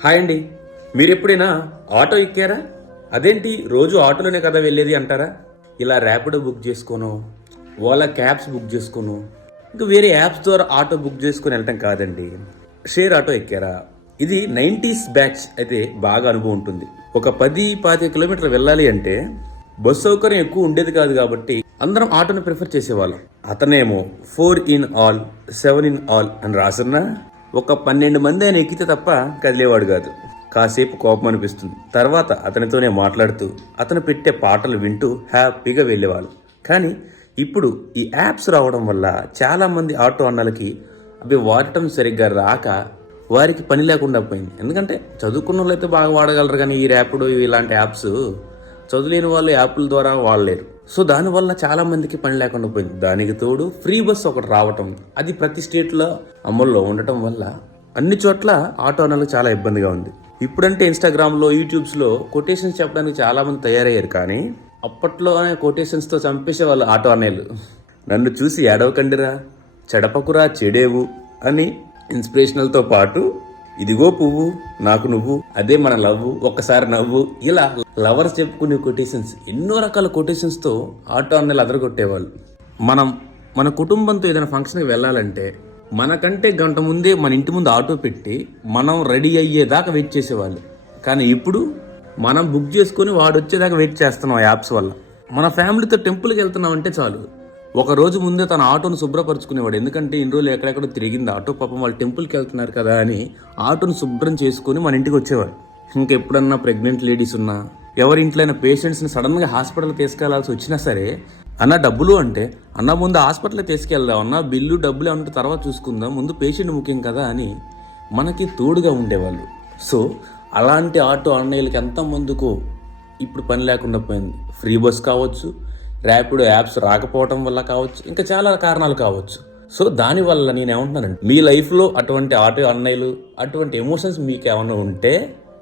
Hi అండి. మీరు ఎప్పుడైనా ఆటో ఎక్కారా? అదేంటి రోజు ఆటోలోనే కదా వెళ్ళేది అంటారా? ఇలా ర్యాపిడో బుక్ చేసుకోను, ఓలా క్యాబ్స్ బుక్ చేసుకోను, ఇంకా వేరే యాప్స్ ద్వారా ఆటో బుక్ చేసుకుని వెళ్ళటం కాదండి. షేర్ ఆటో ఎక్కారా? ఇది 90s బ్యాచ్ అయితే బాగా అనుభవం ఉంటుంది. ఒక 10-15 కిలోమీటర్లు వెళ్ళాలి అంటే బస్ సౌకర్యం ఎక్కువ ఉండేది కాదు కాబట్టి అందరం ఆటోని ప్రిఫర్ చేసేవాళ్ళం. అతనేమో 4 ఇన్ ఆల్ 7 ఇన్ ఆల్ అని రాసున్నా ఒక 12 మంది ఆయన ఎక్కితే తప్ప కదిలేవాడు కాదు. కాసేపు కోపం అనిపిస్తుంది. తర్వాత అతనితోనే మాట్లాడుతూ అతను పెట్టే పాటలు వింటూ హ్యాపీగా వెళ్ళేవాళ్ళు. కానీ ఇప్పుడు ఈ యాప్స్ రావడం వల్ల చాలామంది ఆటో అన్నలకి అవి వాడటం సరిగ్గా రాక వారికి పని లేకుండా పోయింది. ఎందుకంటే చదువుకున్న వాళ్ళు అయితే బాగా వాడగలరు, కానీ ఈ ర్యాపిడో ఇలాంటి యాప్స్ చదువులేని వాళ్ళు యాప్ల ద్వారా వాడలేరు. సో దానివల్ల చాలా మందికి పని లేకుండా పోయింది. దానికి తోడు ఫ్రీ బస్ ఒకటి రావటం, అది ప్రతి స్టేట్లో అమల్లో ఉండటం వల్ల అన్ని చోట్ల ఆటో అన్నలకు చాలా ఇబ్బందిగా ఉంది. ఇప్పుడంటే ఇన్స్టాగ్రామ్లో, యూట్యూబ్స్లో కొటేషన్స్ చెప్పడానికి చాలా మంది తయారయ్యారు. కానీ అప్పట్లో కొటేషన్స్తో చంపేసే వాళ్ళు ఆటో అన్నయ్యలు. నన్ను చూసి ఏడవకండిరా, చెడపకురా చెడేవు అని ఇన్స్పిరేషనల్తో పాటు ఇదిగో పువ్వు నాకు నువ్వు, అదే మన లవ్వు, ఒక్కసారి నవ్వు, ఇలా లవర్స్ చెప్పుకునే కొటేషన్స్, ఎన్నో రకాల కొటేషన్స్తో ఆటో అన్నలు అదరగొట్టేవాళ్ళు. మన కుటుంబంతో ఏదైనా ఫంక్షన్కి వెళ్ళాలంటే మనకంటే గంట ముందే మన ఇంటి ముందు ఆటో పెట్టి మనం రెడీ అయ్యేదాకా వెయిట్ చేసేవాళ్ళు. కానీ ఇప్పుడు మనం బుక్ చేసుకొని వాడు వచ్చేదాకా వెయిట్ చేస్తున్నాం యాప్స్ వల్ల. మన ఫ్యామిలీతో టెంపుల్కి వెళ్తున్నాం అంటే చాలు, ఒక రోజు ముందే తన ఆటోను శుభ్రపరచుకునేవాడు. ఎందుకంటే ఇన్ని రోజులు ఎక్కడెక్కడో తిరిగింది ఆటో, పాపం వాళ్ళు టెంపుల్కి వెళ్తున్నారు కదా అని ఆటోను శుభ్రం చేసుకుని మన ఇంటికి వచ్చేవాడు. ఇంకెప్పుడన్నా ప్రెగ్నెంట్ లేడీస్ ఉన్నా, ఎవరి ఇంట్లో అయినా పేషెంట్స్ని సడన్గా హాస్పిటల్కి తీసుకెళ్లాల్సి వచ్చినా సరే, అన్న డబ్బులు అంటే అన్న ముందు హాస్పిటల్కి తీసుకెళ్దాం, అన్న బిల్లు డబ్బులు ఏమంటే తర్వాత చూసుకుందాం, ముందు పేషెంట్ ముఖ్యం కదా అని మనకి తోడుగా ఉండేవాళ్ళు. సో అలాంటి ఆటో అన్నయ్యలకి ఎంతమందికో ఇప్పుడు పని లేకుండా పోయింది. ఫ్రీ బస్ కావచ్చు, ర్యాపిడో యాప్స్ రాకపోవటం వల్ల కావచ్చు, ఇంకా చాలా కారణాలు కావచ్చు. సో దానివల్ల నేను ఏమంటున్నానంటే, మీ లైఫ్లో అటువంటి ఆటో అన్నయ్యలు, అటువంటి ఎమోషన్స్ మీకు ఏమన్నా ఉంటే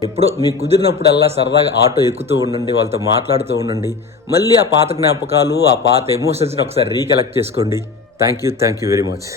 ఎప్పుడో మీకు కుదిరినప్పుడల్లా సరదాగా ఆటో ఎక్కుతూ ఉండండి, వాళ్ళతో మాట్లాడుతూ ఉండండి. మళ్ళీ ఆ పాత జ్ఞాపకాలు, ఆ పాత ఎమోషన్స్ని ఒకసారి రీకలెక్ట్ చేసుకోండి. Thank you very much.